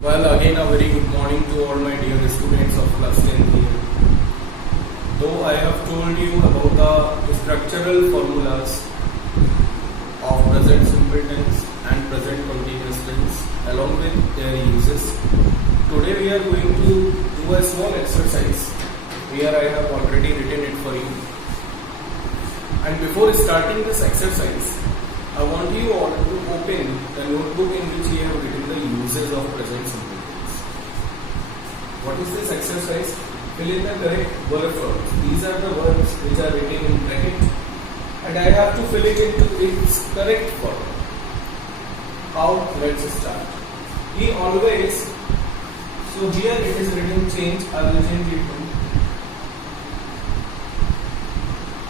Well, again a very good morning to all my dear students of class 10th here. Though I have told you about the structural formulas of present simple tense and present continuous tense along with their uses, today we are going to do a small exercise. Here I have already written it for you. And before starting this exercise, I want you all to open the notebook in which we have written the uses of present simple tense. What is this exercise? Fill in the correct verb forms. These are the verbs which are written in bracket and I have to fill it into its correct form. How? Let's start. He always, so here it is written change, I will change it to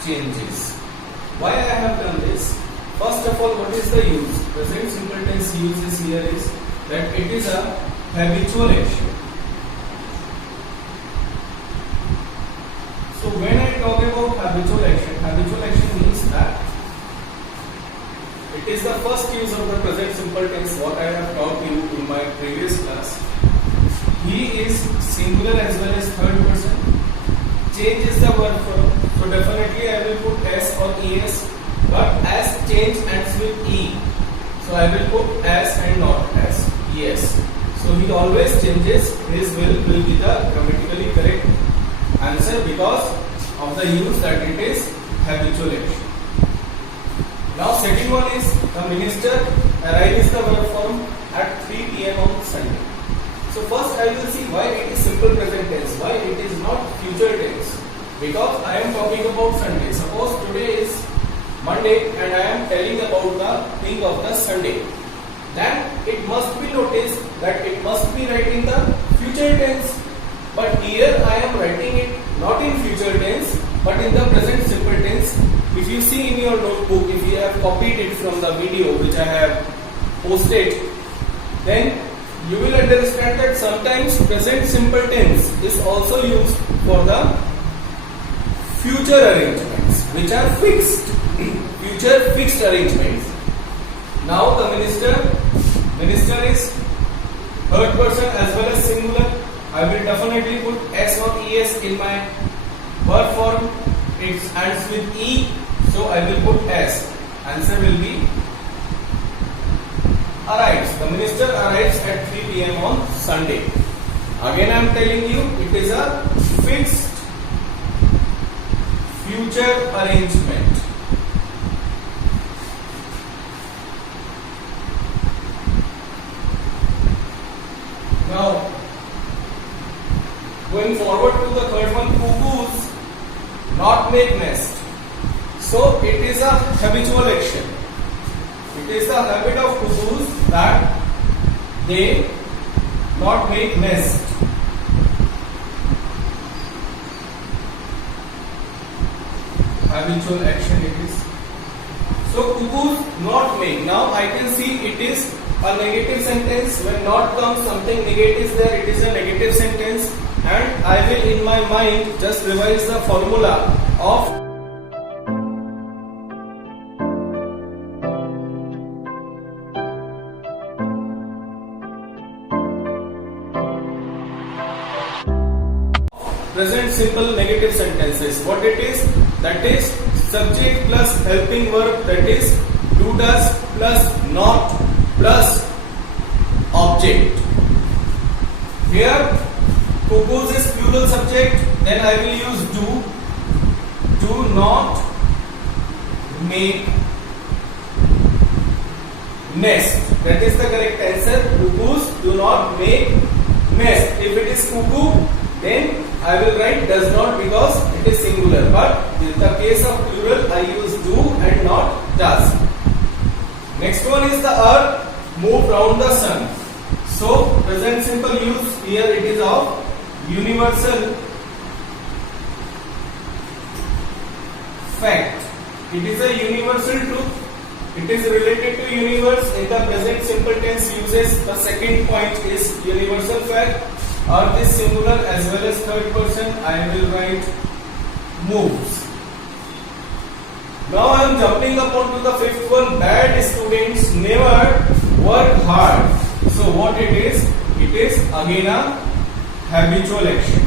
changes. Why I have done this? First of all, what is the use? Present simple tense uses here is that it is a habitual action. So when I talk about habitual action means that it is the first use of the present simple tense what I have taught you in my previous class. He is singular as well as third person. Change is the verb form. So definitely I will put S or ES. But as change ends with E, so I will put as and not as. Yes. So he always changes. His will be the grammatically correct answer because of the use that it is habitual action. Now second one is the minister arrives the verb form at 3 p.m. on Sunday. So first I will see why it is simple present tense, why it is not future tense. Because I am talking about Sunday. Suppose today is Monday and I am telling about the thing of the Sunday, then it must be noticed that it must be writing the future tense. But here I am writing it not in future tense but in the present simple tense. If you see in your notebook, if you have copied it from the video which I have posted, then you will understand that sometimes present simple tense is also used for the future arrangements which are fixed. Future fixed arrangements. Now the minister is third person as well as singular. I will definitely put S or ES in my verb form. It ends with E, so I will put S. Answer will be arrives. The minister arrives at 3 p.m. on Sunday. Again I am telling you it is a fixed future arrangement. Now, going forward to the third one, cuckoos not make nest. So, it is a habitual action. It is the habit of cuckoos that they not make nest. Habitual action it is. So, cuckoos not make. Now, I can see it is a negative sentence. When not comes something negative there, it is a negative sentence, and I will in my mind just revise the formula of present simple negative sentences. What it is? That is subject plus helping verb, that is do, does plus not plus object. Here cuckoos is plural subject, then I will use do not make nest. That is the correct answer. Cuckoos do not make nest. If it is cuckoo, then I will write does not because it is singular, but in the case of plural I use do and not does. Next one is the earth move round the sun. So present simple use here it is of universal fact. It is a universal truth. It is related to universe. In the present simple tense uses, the second point is universal fact. Earth is singular as well as third person. I will write moves. Now I am jumping up onto the fifth one. Bad students never work hard. So what it is? It is again a habitual action.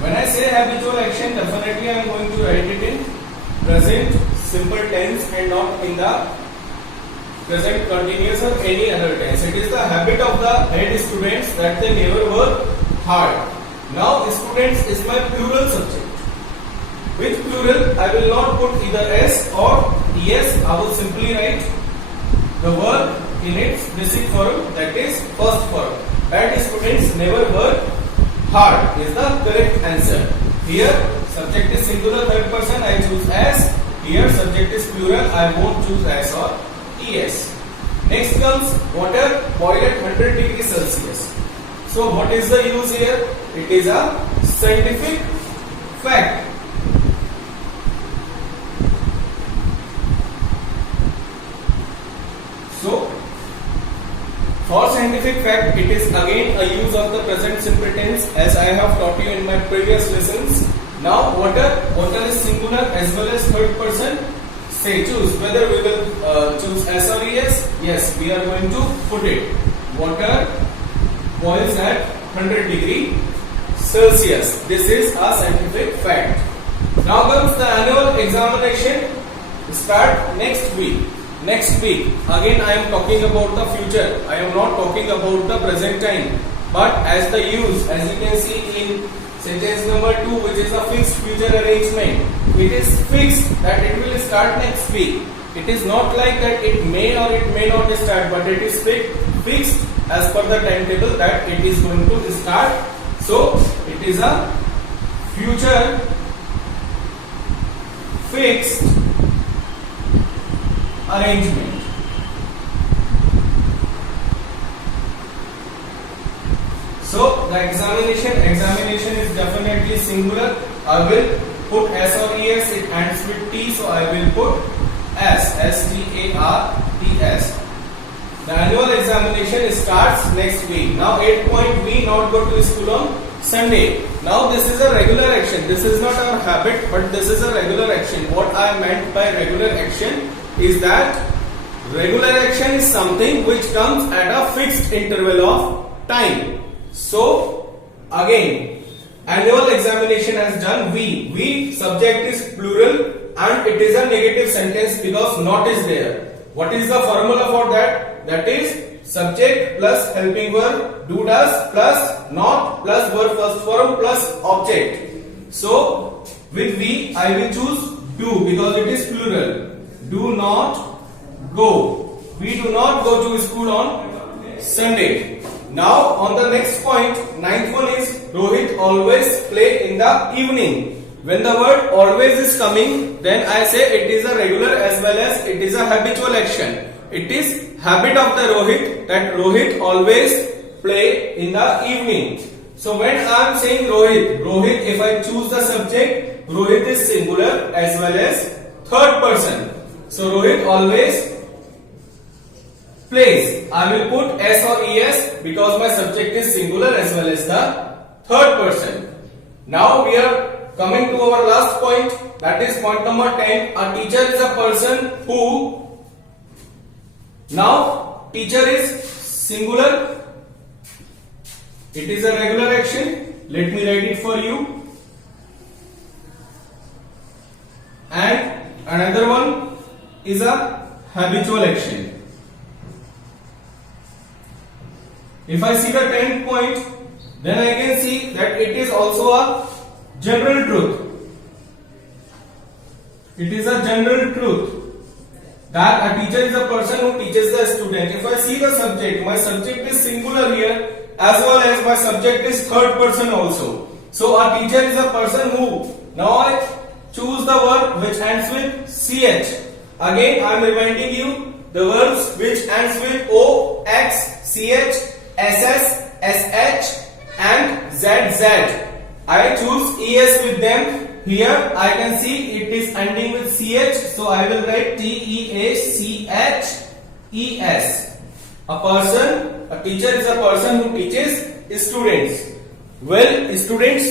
When I say habitual action, definitely I am going to write it in present simple tense and not in the present continuous or any other tense. It is the habit of the head students that they never work hard. Now students is my plural subject. With plural I will not put either s or es. I will simply write the verb in its basic form, that is first form. That students never work hard is the correct answer. Here subject is singular third person, I choose s. Here subject is plural, I won't choose s or es. Next comes water boiled at 100 degrees Celsius. So what is the use here? It is a scientific fact. So for scientific fact, it is again a use of the present simple tense as I have taught you in my previous lessons. Now water is singular as well as third person. Say choose whether we will choose s or es. Yes, we are going to put it. Water boils at 100 degree Celsius. This is a scientific fact. Now comes the annual examination. Start next week. Next week, again I am talking about the future. I am not talking about the present time. But as the use, as you can see in sentence number 2, which is a fixed future arrangement, it is fixed that it will start next week. It is not like that it may or it may not start, but it is fixed as per the timetable that it is going to start. So it is a future fixed arrangement. So the examination is definitely singular. I will put s or es. It ends with t, so I will put s. The annual examination starts next week. Now 8 point we not go to school on Sunday. Now this is a regular action. This is not our habit, but this is a regular action. What I meant by regular action is that regular action is something which comes at a fixed interval of time. So again, annual examination has done we subject is plural and it is a negative sentence because not is there. What is the formula for that? That is subject plus helping verb do does plus not plus verb first form plus object. So with we I will choose do because it is plural. Do not go. We do not go to school on Sunday. Now on the next point, ninth one is Rohit always play in the evening. When the word always is coming, then I say it is a regular as well as it is a habitual action. It is habit of the Rohit that Rohit always play in the evening. So when I am saying Rohit, if I choose the subject, Rohit is singular as well as third person. So Rohit always plays. I will put s or es because my subject is singular as well as the third person. Now we are coming to our last point, that is point number 10. A teacher is a person who, now teacher is singular. It is a regular action. Let me write it for you. And another one is a habitual action. If I see the 10th point, then I can see that it is also a general truth. It is a general truth that a teacher is a person who teaches the student. If I see the subject, my subject is singular here as well as my subject is third person also. So a teacher is a person who, now I choose the word which ends with ch. Again I am reminding you the verbs which ends with o, x, ch, ss, sh and zz. I choose es with them. Here I can see it is ending with ch, so I will write teaches. A teacher is a person who teaches students. Well, students,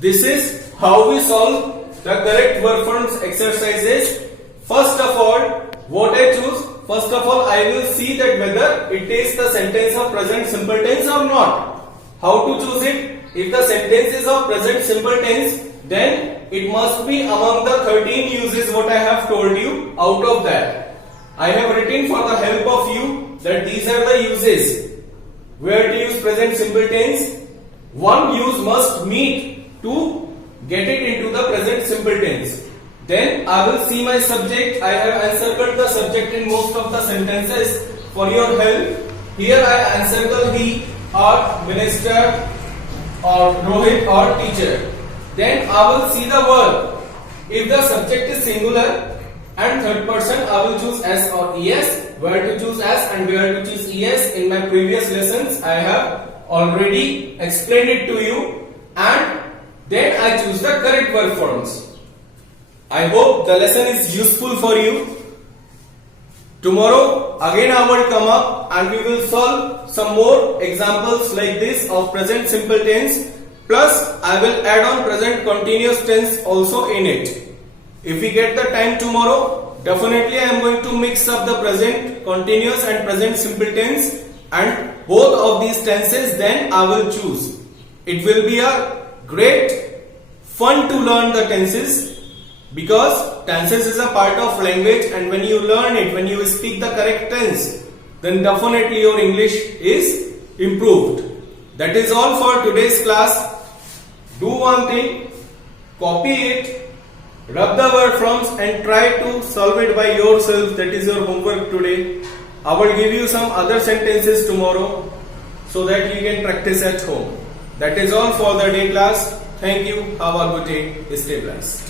this is how we solve the correct verb forms exercises. First of all, what I choose? First of all, I I will see that whether it is the sentence of present simple tense or not. How to choose it? If the sentence is of present simple tense, then it must be among the 13 uses what I have told you. Out of that, I have written for the help of you that these are the uses where to use present simple tense. One use must meet to get it into the present simple tense. Then I will see my subject. I have encircled the subject in most of the sentences for your help. Here I encircle he or minister or Rohit or teacher. Then I will see the verb. If the subject is singular and third person, I will choose S or ES. Where to choose S and where to choose ES in my previous lessons I have already explained it to you, and then I choose the correct verb forms. I hope the lesson is useful for you. Tomorrow again I will come up and we will solve some more examples like this of present simple tense, plus I will add on present continuous tense also in it. If we get the time tomorrow, definitely I am going to mix up the present continuous and present simple tense, and both of these tenses then I will choose. It will be a great fun to learn the tenses, because tenses is a part of language, and when you learn it, when you speak the correct tense, then definitely your English is improved. That is all for today's class. Do one thing, copy it, rub the word forms and try to solve it by yourself. That is your homework today. I will give you some other sentences tomorrow so that you can practice at home. That is all for the day class. Thank you. Have a good day. Stay blessed.